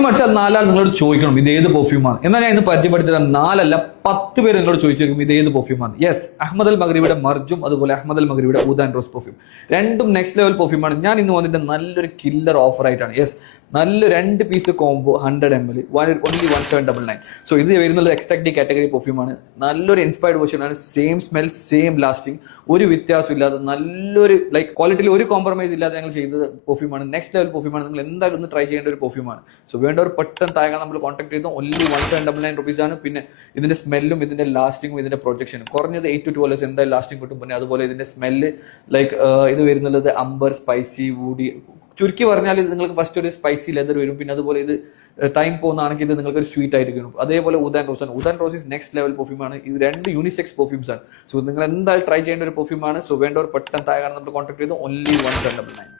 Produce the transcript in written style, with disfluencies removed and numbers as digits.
Perfume അടിച്ചാൽ 4 ആൾ നിങ്ങളോട് ചോദിക്കണം ഇത് ഏത് പെർഫ്യൂമാണ്. എന്നാൽ ഞാൻ ഇന്ന് പരിചയപ്പെടുത്തിയ 4 അല്ല 10 പേര് നിങ്ങളോട് ചോദിച്ചിരിക്കും ഇത് ഏത് പെർഫ്യൂമാണ്. യെസ്, അഹമ്മദ് അൽ മഗ്രിബിയുടെ മർജും അതുപോലെ അഹമ്മദ് അൽ മഗ്രിബിയുടെ ഊദ് ആൻഡ് റോസ് പെർഫ്യൂം രണ്ടും നെക്സ്റ്റ് ലെവൽ പെർഫ്യൂമാണ്. ഞാൻ ഇന്ന് വന്നിട്ട് നല്ലൊരു കില്ലർ ഓഫർ ആയിട്ടാണ്. യെസ്, നല്ല 2 piece combo 100 ml only 1799. So ഇത് വരുന്നത് എക്സ്ട്രാക്ടി കാറ്റഗറി പെർഫ്യൂമാണ്. നല്ലൊരു ഇൻസ്പയർഡ് വേർഷൻ ആണ്. സെയിം സ്മെൽ, സെയിം ലാസ്റ്റിംഗ്, ഒരു വ്യത്യാസം ഇല്ലാതെ നല്ലൊരു ലൈക്ക് ക്വാളിറ്റിയിൽ ഒരു കോംപ്രമൈസ് ഇല്ലാതെ ഞങ്ങൾ ചെയ്ത പെർഫ്യൂമാണ്. Next level പെർഫ്യൂമാണ്. നിങ്ങൾ എന്തായാലും ഒന്ന് ട്രൈ ചെയ്യേണ്ട ഒരു പെർഫ്യൂമാണ്. സോ വേണ്ടവർ പെട്ടെന്ന് താഴെ നമ്മൾ കോൺടാക്ട് ചെയ്തു. ഓൺലി 1799 rupees ആണ്. പിന്നെ ഇതിന്റെ സ്മെല്ലും ഇതിന്റെ ലാസ്റ്റിംഗും ഇതിന്റെ പ്രൊജക്ഷനും കുറഞ്ഞത് 8 to 12 hours എന്തായാലും ലാസ്റ്റിംഗ് കിട്ടും. പിന്നെ അതുപോലെ ഇതിന്റെ സ്മെല്ല് ലൈക്ക് ഇത് വരുന്നുള്ളത് അംബർ, സ്പൈസി, വൂഡി. ചുരുക്കി പറഞ്ഞാൽ ഇത് നിങ്ങൾക്ക് ഫസ്റ്റ് ഒരു സ്പൈസി ലെതർ വരും. പിന്നെ അതുപോലെ ഇത് ടൈം പോകുന്നതാണെങ്കിൽ ഇത് നിങ്ങൾക്ക് ഒരു സ്വീറ്റ് ആയിരിക്കും. അതേപോലെ ഊദ് ആൻഡ് റോസ് ആണ്. Oud and rose is next level പെർഫ്യൂമാണ്. ഇത് 2 യൂണിസെക്സ് പെർഫ്യൂംസ് ആണ്. സോ നിങ്ങൾ എന്തായാലും ട്രൈ ചെയ്യേണ്ട ഒരു പെർഫ്യൂമാണ്. സോ വേണ്ടവർ പെട്ടെന്ന് താഴെ നമ്മൾ കോൺടാക്ട് ചെയ്തു. ഓൺലി 1799.